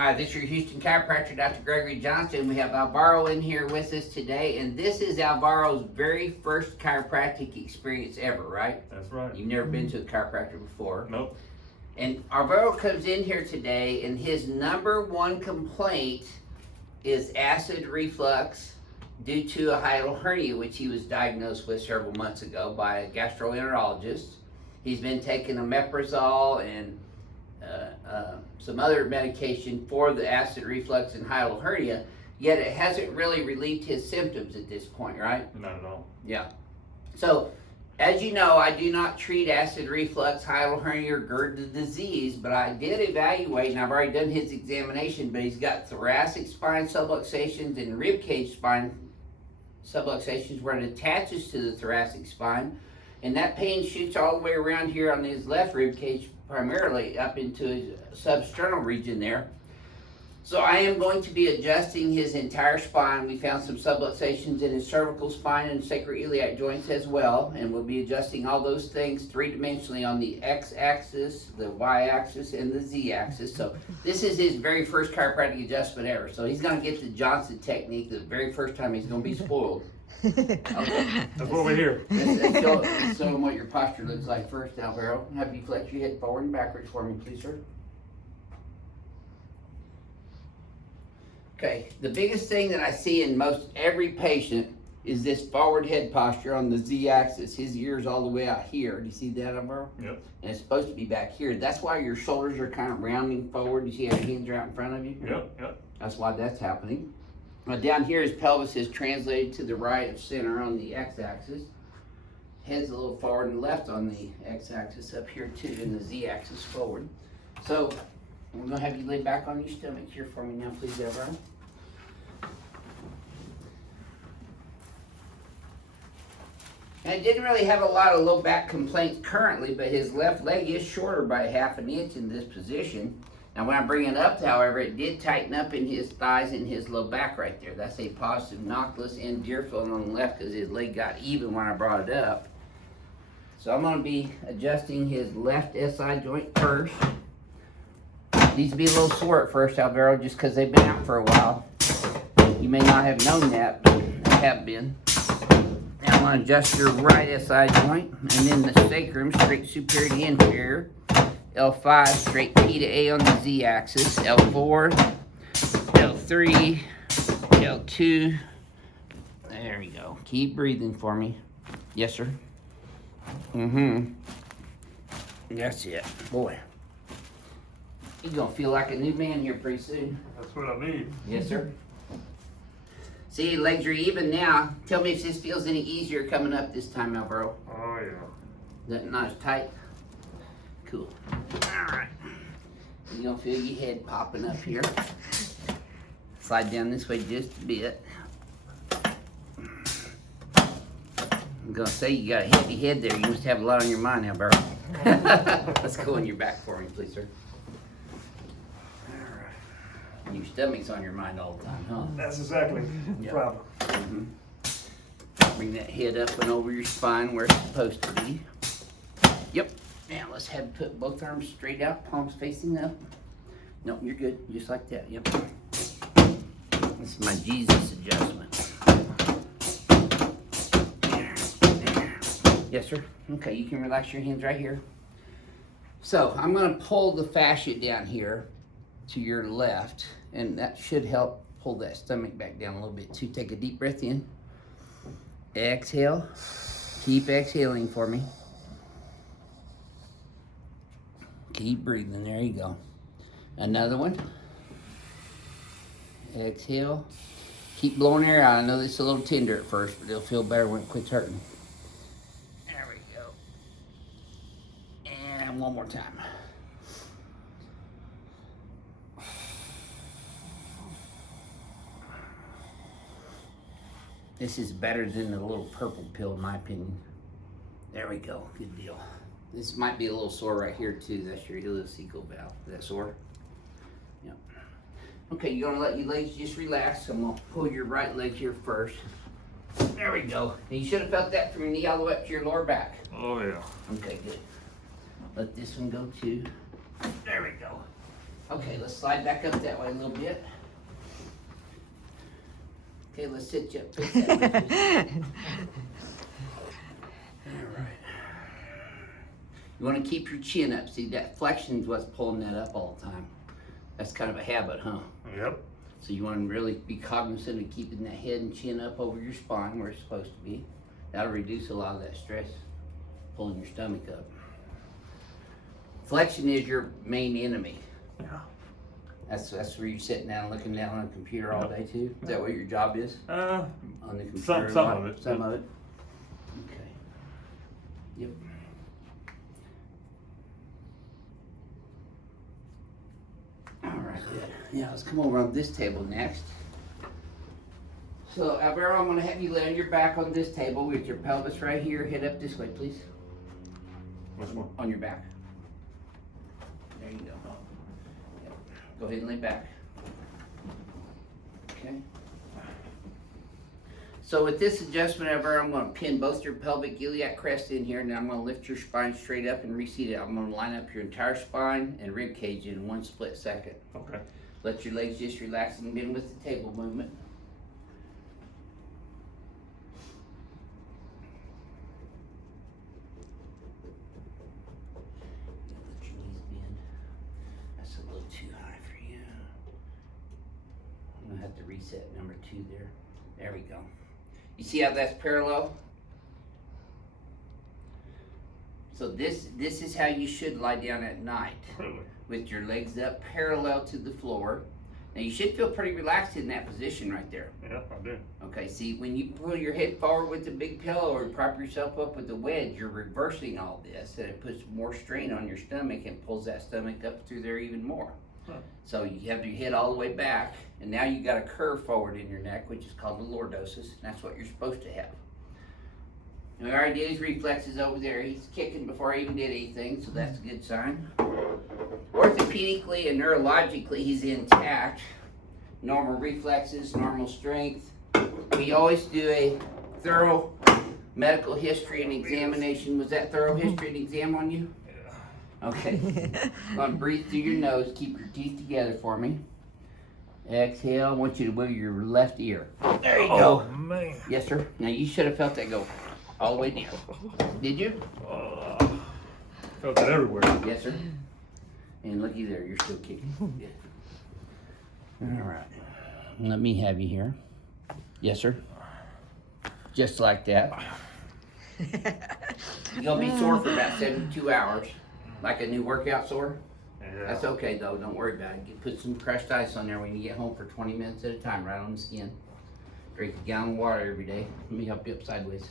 Hi, this is your Houston chiropractor, Dr. Gregory Johnston. We have Alvaro in here with us today, and this is Alvaro's very first chiropractic experience ever, right? That's right. You've never been to a chiropractor before. Nope. And Alvaro comes in here today, and his number one complaint is acid reflux due to a hiatal hernia, which he was diagnosed with several months ago by a gastroenterologist. He's been taking omeprazole and some other medication for the acid reflux and hiatal hernia, yet it hasn't really relieved his symptoms at this point, right? Not at all. Yeah. So, as you know, I do not treat acid reflux, hiatal hernia, or GERD disease, but I did evaluate, and I've already done his examination, but he's got thoracic spine subluxations and rib cage spine subluxations where it attaches to the thoracic spine, and that pain shoots all the way around here on his left rib cage, primarily up into his substernal region there. So I am going to be adjusting his entire spine. We found some subluxations in his cervical spine and sacroiliac joints as well, and we'll be adjusting all those things three-dimensionally on the x-axis, the y-axis, and the z-axis. So this is his very first chiropractic adjustment ever. So he's going to get the Johnson technique the very first time. He's going to be spoiled. Okay. That's what we're here. Let's show him what your posture looks like first, Alvaro. Have you flex your head forward and backwards for me, please, sir. Okay, the biggest thing that I see in most every patient is this forward head posture on the z-axis. His ear's all the way out here. Do you see that, Alvaro? Yep. And it's supposed to be back here. That's why your shoulders are kind of rounding forward. You see how your hands are out in front of you? Yep. That's why that's happening. Down here, his pelvis is translated to the right of center on the x-axis. Head's a little forward and left on the x-axis up here too, and the z-axis forward. So I'm gonna have you lay back on your stomach here for me now, please, Alvaro. And I didn't really have a lot of low back complaints currently, but his left leg is shorter by 1/2 inch in this position. Now when I bring it up, however, it did tighten up in his thighs and his low back right there. That's a positive nocculus and Deerfield on the left because his leg got even when I brought it up. So I'm going to be adjusting his left SI joint first. Needs to be a little sore at first, Alvaro, just because they've been out for a while. You may not have known that, but they have been. Now I'm going to adjust your right SI joint, and then the sacrum, straight superior to inferior. L5, straight P to A on the Z-axis. L4, L3, L2. There we go. Keep breathing for me. Yes, sir. That's it. Boy. You're going to feel like a new man here pretty soon. That's what I need. Yes, sir. See, legs are even now. Tell me if this feels any easier coming up this time, Alvaro. Oh, yeah. That not as tight? Cool. Alright. You're going to feel your head popping up here. Slide down this way just a bit. I'm going to say you got a heavy head there. You must have a lot on your mind now, Alvaro. Let's go on your back for me, please, sir. Alright. Your stomach's on your mind all the time, huh? That's exactly the problem. Bring that head up and over your spine where it's supposed to be. Yep. Now let's have you put both arms straight out, palms facing up. No, you're good. Just like that. Yep. This is my Jesus adjustment. There. Yes, sir. Okay, you can relax your hands right here. So I'm going to pull the fascia down here to your left, and that should help pull that stomach back down a little bit too. Take a deep breath in. Exhale. Keep exhaling for me. Keep breathing. There you go. Another one. Exhale. Keep blowing air out. I know this is a little tender at first, but it'll feel better when it quits hurting. There we go. And one more time. This is better than the little purple pill, in my opinion. There we go. Good deal. This might be a little sore right here too. That's your ileocecal valve. Is that sore? Yep. Okay, you're gonna let your legs just relax. I'm gonna pull your right leg here first. There we go. And you should have felt that from your knee all the way up to your lower back. Oh, yeah. Okay, good. Let this one go too. There we go. Okay, let's slide back up that way a little bit. Okay, let's sit you up. Face that way, please. Alright. You want to keep your chin up. See, that flexion is what's pulling that up all the time. That's kind of a habit, huh? Yep. So you want to really be cognizant of keeping that head and chin up over your spine where it's supposed to be. That'll reduce a lot of that stress pulling your stomach up. Flexion is your main enemy. Yeah. That's where you're sitting down looking down on a computer all day too? Is that what your job is? On the computer? Some of it. Some of it? Okay. Yep. Alright, good. Yeah, let's come over on this table next. So, Alvaro, I'm going to have you lay on your back on this table with your pelvis right here. Head up this way, please. Which one? On your back. There you go. Yep. Go ahead and lay back. Okay. So with this adjustment, Alvaro, I'm going to pin both your pelvic iliac crest in here, and then I'm going to lift your spine straight up and reseat it. I'm going to line up your entire spine and rib cage in one split second. Okay. Let your legs just relax and begin with the table movement. Let your knees bend. That's a little too high for you. I'm going to have to reset number 2 there. There we go. You see how that's parallel? So this is how you should lie down at night. Really? With your legs up parallel to the floor. Now you should feel pretty relaxed in that position right there. Yeah, I do. Okay, see, when you pull your head forward with the big pillow or prop yourself up with the wedge, you're reversing all this, and it puts more strain on your stomach and pulls that stomach up through there even more. Huh. So you have your head all the way back, and now you got a curve forward in your neck, which is called the lordosis, and that's what you're supposed to have. And we already did his reflexes over there. He's kicking before he even did anything, so that's a good sign. Orthopedically and neurologically, he's intact. Normal reflexes, normal strength. We always do a thorough medical history and examination. Was that thorough history and exam on you? Yeah. Okay. Go on, breathe through your nose. Keep your teeth together for me. Exhale. I want you to wiggle your left ear. There you go. Oh, man. Yes, sir. Now you should have felt that go all the way down. Did you? Felt that everywhere. Yes, sir. And looky there, you're still kicking. Good. All right. Let me have you here. Yes, sir. Just like that. You're gonna be sore for about 72 hours, like a new workout sore. Yeah. That's okay though. Don't worry about it. You put some crushed ice on there when you get home for 20 minutes at a time, right on the skin. Drink a gallon of water every day. Let me help you up sideways.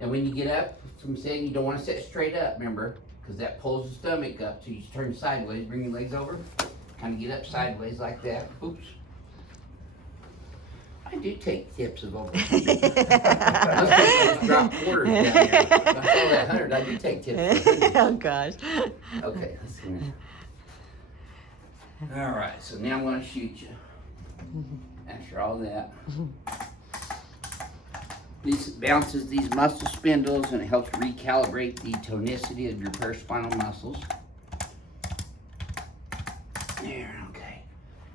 And when you get up, I'm saying you don't want to sit straight up, remember, because that pulls the stomach up. So you turn sideways, bring your legs over, kind of get up sideways like that. Oops. I do take tips of over. I was supposed to drop quarters down there. I saw that 100. I do take tips. Oh gosh. Okay, let's see. All right, so now I'm going to shoot you. After all that. This bounces these muscle spindles and it helps recalibrate the tonicity of your paraspinal muscles. There, okay.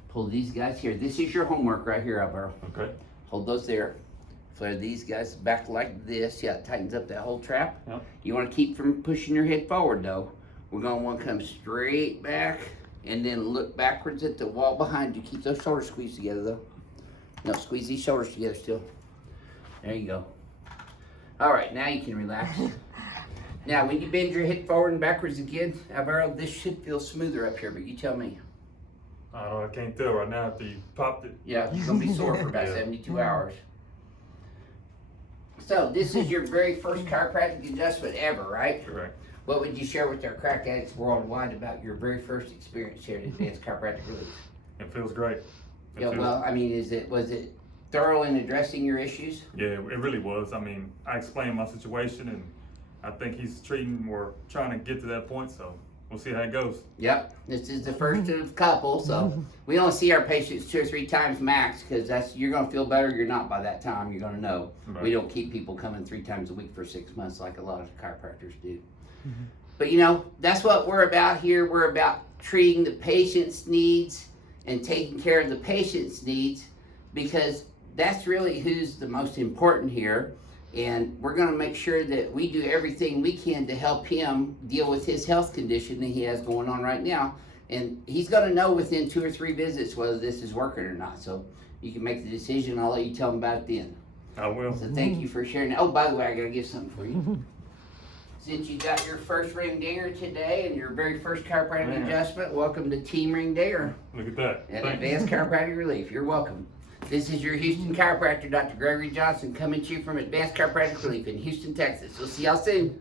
Pull these guys here. This is your homework right here, Alvaro. Okay. Hold those there. Flare these guys back like this. Yeah, it tightens up that whole trap. Yep. You want to keep from pushing your head forward though. We're going to want to come straight back and then look backwards at the wall behind you. Keep those shoulders squeezed together though. No, squeeze these shoulders together still. There you go. All right, now you can relax. Now, when you bend your head forward and backwards again, Alvaro, this should feel smoother up here, but you tell me. I don't know, I can't tell right now if you popped it. Yeah, it's gonna be sore for about Yeah. 72 hours. So, this is your very first chiropractic adjustment ever, right? Correct. What would you share with our crack addicts worldwide about your very first experience here at Advanced Chiropractic Relief? It feels great. Yeah, well, I mean, was it thorough in addressing your issues? Yeah, it really was. I mean, I explained my situation, and I think he's treating or trying to get to that point, so we'll see how it goes. Yep, this is the first of a couple, so we only see our patients 2 or 3 times max, because you're gonna feel better or you're not by that time, you're gonna know. Right. We don't keep people coming 3 times a week for 6 months like a lot of chiropractors do. But you know, that's what we're about here. We're about treating the patient's needs and taking care of the patient's needs, because that's really who's the most important here. And we're going to make sure that we do everything we can to help him deal with his health condition that he has going on right now. And he's going to know within 2 or 3 visits whether this is working or not. So you can make the decision. I'll let you tell him about it then. I will. So thank you for sharing that. Oh, by the way, I got to give something for you. Since you got your first ring dinger today and your very first chiropractic Man. adjustment, welcome to Team Ring Dinger Look at that. at Thank you. Advanced Chiropractic Relief. You're welcome. This is your Houston chiropractor, Dr. Gregory Johnson, coming to you from Advanced Chiropractic Relief in Houston, Texas. We'll see y'all soon.